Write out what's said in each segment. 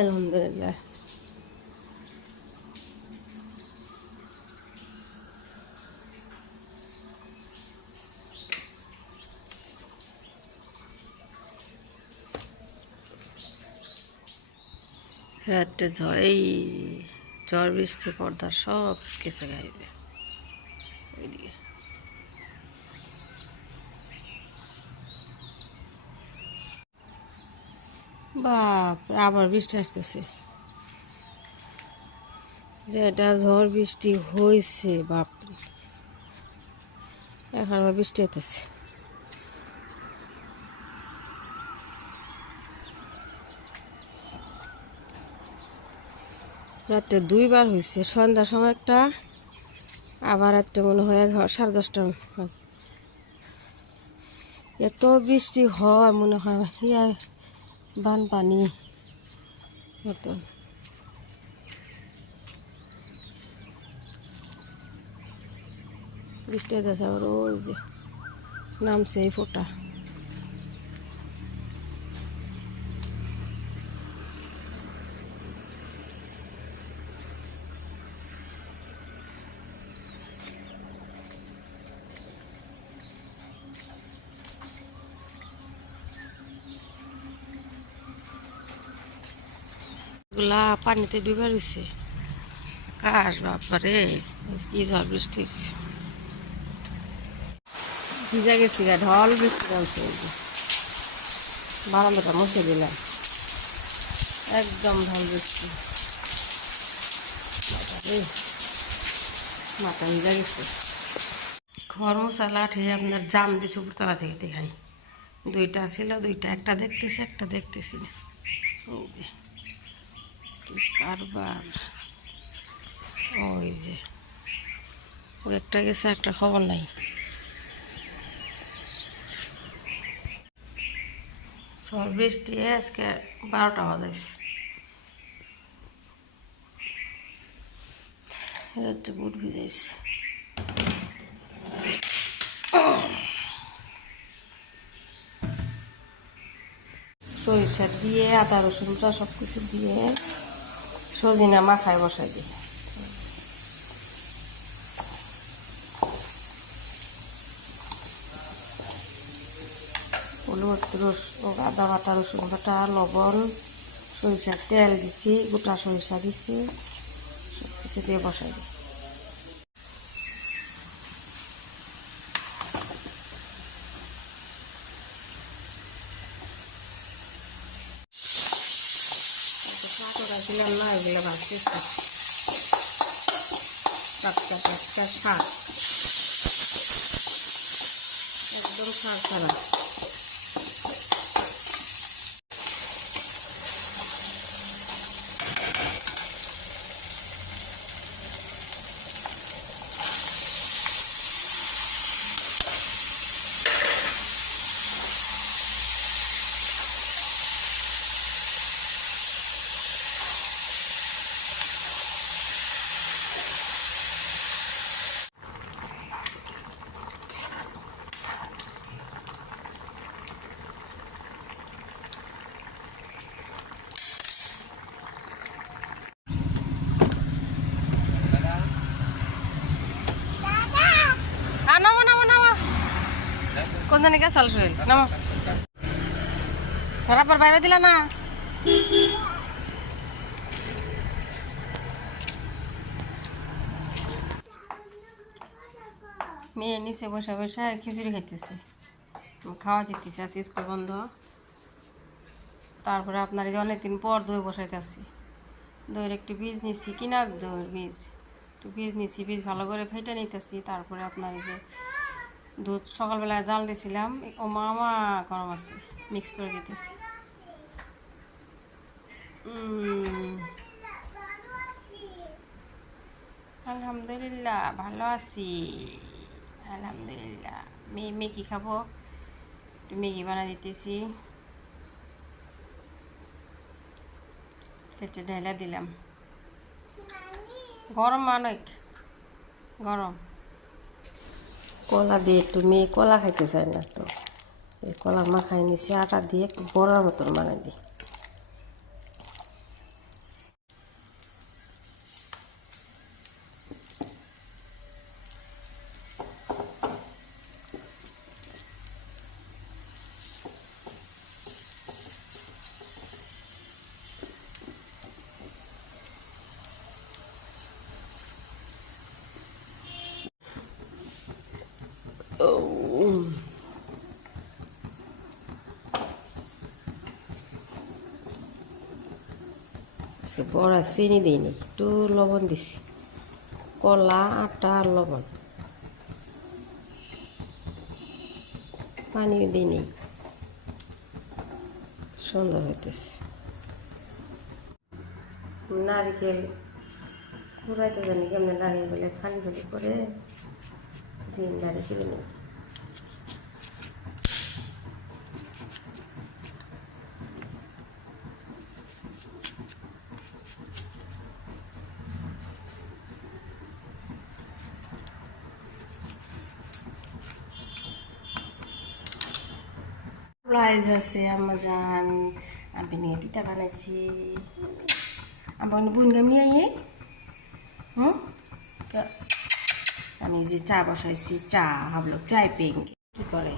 আলহামদুলিল্লাহ। রাত্রে ঝড়েই ঝড় বৃষ্টি পর্দা সব কেসে গাইবে ওইদিকে। বাপ, আবার বৃষ্টি আসতেছে। যেটা ঝড় বৃষ্টি হয়েছে বাপ, এখন আবার বৃষ্টি হইতেছে। রাত্রে দুইবার হয়েছে, সন্ধ্যার সময় একটা, আবার একটা মনে হয় 10:30। এত বৃষ্টি হয় মনে হয় ইয়া বানপানি মতন। বৃষ্টি হইতেছে আবার, ওই যে নামছে এই ফোঁটা। গুলা পানিতে ডুবে রয়েছে। আকাশ বাপারে, কি ঝড় বৃষ্টি হচ্ছে। ভিজা গেছি গা, ঢল বৃষ্টি চলছে। বারান্দাটা মুছে দিলাম, একদম ঢল বৃষ্টি। মাথা ভিজা গেছে। ঘর মোছা লাঠি আপনার জাম দিছে উপরতলা থেকে দেখাই। দুইটা ছিল, দুইটা, একটা দেখতেছি একটা দেখতেছি না। ওই যে কি কারবার, ওই যে ওই একটা গেছে, একটা খবর নাই। ঝড় বৃষ্টি আজকে 12টা বাজাইছে। রাত্রে বুট ভিজাইছে। সরিষা দিয়ে আদা রসুনটা সব কিছু দিয়ে সজিনা মাখায় বসাই দিই। হলুদ আদা বাটা, রসুন বাটা, লবণ, সরিষার তেল দিছি, গোটা সরিষা দিছি, সব কিছু দিয়ে বসাই দিই। শাকটা দিলাম না, এগুলো ভাজতে টাটকা টাটকা শাক, একদম শাক ছাড়া। নামো নামো নামো, কোন জানি কে চাল শরীর নামো। তারপর বাইরে দিলা না। মেয়ে নিচে বসে বসে খিচুড়ি খাইতেছে, খাওয়া দিতেছে, আজকে স্কুল বন্ধ। তারপরে আপনার এই যে অনেকদিন পর দই বসাইতে আসি, দইয়ের একটু বীজ নিছি, কিনা দইয়ের বীজ, একটু বীজ নিছি, বীজ ভালো করে ফেটে নিতেছি। তারপরে আপনার এই যে দুধ সকালবেলায় জাল দিয়েছিলাম, ও মামা গরম আছে, মিক্স করে দিতেছি। আলহামদুলিল্লাহ ভালো আছি, আলহামদুলিল্লাহ। মেয়ে ম্যাগি খাবো, একটু ম্যাগি বানিয়ে দিতেছি, ঢেলা দিলাম। গরম অনেক গরম। কলা দিয়ে একটু, মেয়ে কলা খাইতে চায় না, তো এই কলা মাখাই নিছি, আটা দিয়ে একটু বড়ার মতন বানাই দিই। আজকে বড়া চিনি দিইনি, একটু লবণ দিছি, কলা আটা আর লবণ, পানিও দিইনি। সুন্দর হইতেছে। নারিকেল কুড়াইতে জানি কেমনে লাগে বলে ফানি ফানি করে গ্রিন্ডারে কিনে নিই। প্রাইজ আছে আমাজান, আমি নিয়ে পিঠা বানাইছি। আমার বোন গামনি আইয়ে আমি যে চা বসাইছি, চা হাবলোক চায় পেঙ্গে কি করে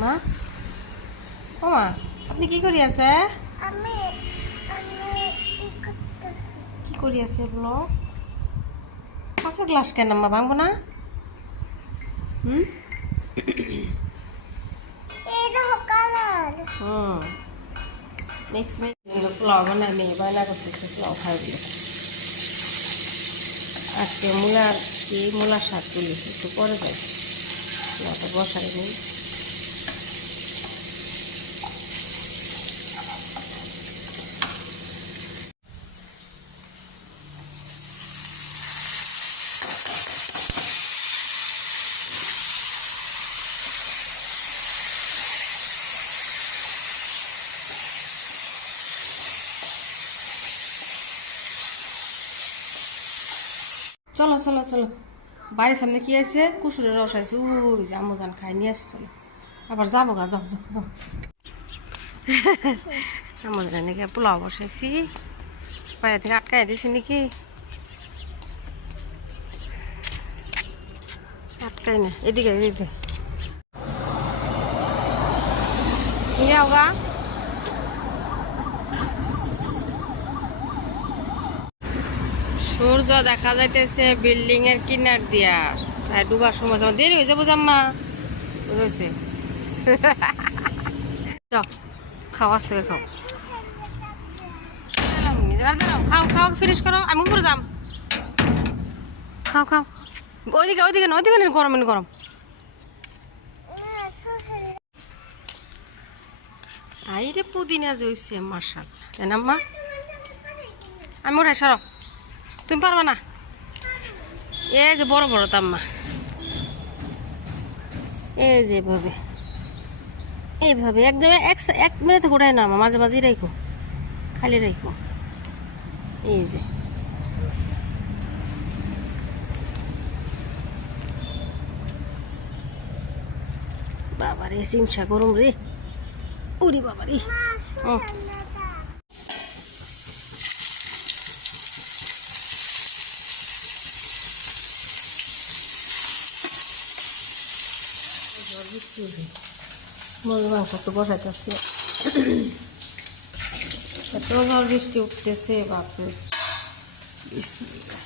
মা? ও মা, আপনি কি করি আছে? কি করি আছে বলো? কাঁচা গ্লাস কেন মা, ভাঙবো না? মিক্স পোলাও বানায়, মেয়ে বায়না করতেছে পোলাও খাইবে। আজকে মূলার শাক তুলি, একটু পরে যাই, পোলাওটা বসাই নিই। চলো চলো চলো, বাড়ির সামনে কি আছে? কুসুরের রস আছে, ওই যে আমজান খাই নিয়ে আসে। চলো আবার যাবো গা, যাও যাও যাও। আমজান নাকি পোলাও বসাইছি, বাইরে থেকে আটকাই দিছি নাকি? আটকাই না, এদিকে এদিকে নিয়ে গা। সূর্য দেখা যাইতেছে বিল্ডিং এর কিনার দিয়া, তাই ডুবার সময় সময় দেরি হয়ে যাবো জাম্মা, বুঝেছে? খাও আস্তে করে খাও, খাও খাও ফিনিশ করো, আমি উপরে যাম। খাও খাও, ওইদিকে ওইদিকে না, ওইদিকে গরম গরম। তাই রে পুদিনা যে হয়েছে মাশাআল্লাহ, তাই না আম্মা? আমি উঠাই সরো, তুমি পারবা না? এই যে বড় বড় তাম্মা, এই যে এভাবে এইভাবে একদম এক মিনিট ঘোরায় না, মাঝে মাঝে রাখো, খালি রাখো। এই যে বাবারে সিমসা গরম রে, উরি বাবারে। মুরগি মাংস একটু বসাইতে আসছে, এত ঝড় বৃষ্টি উঠতেছে বাপরে। বিসমিল্লাহ।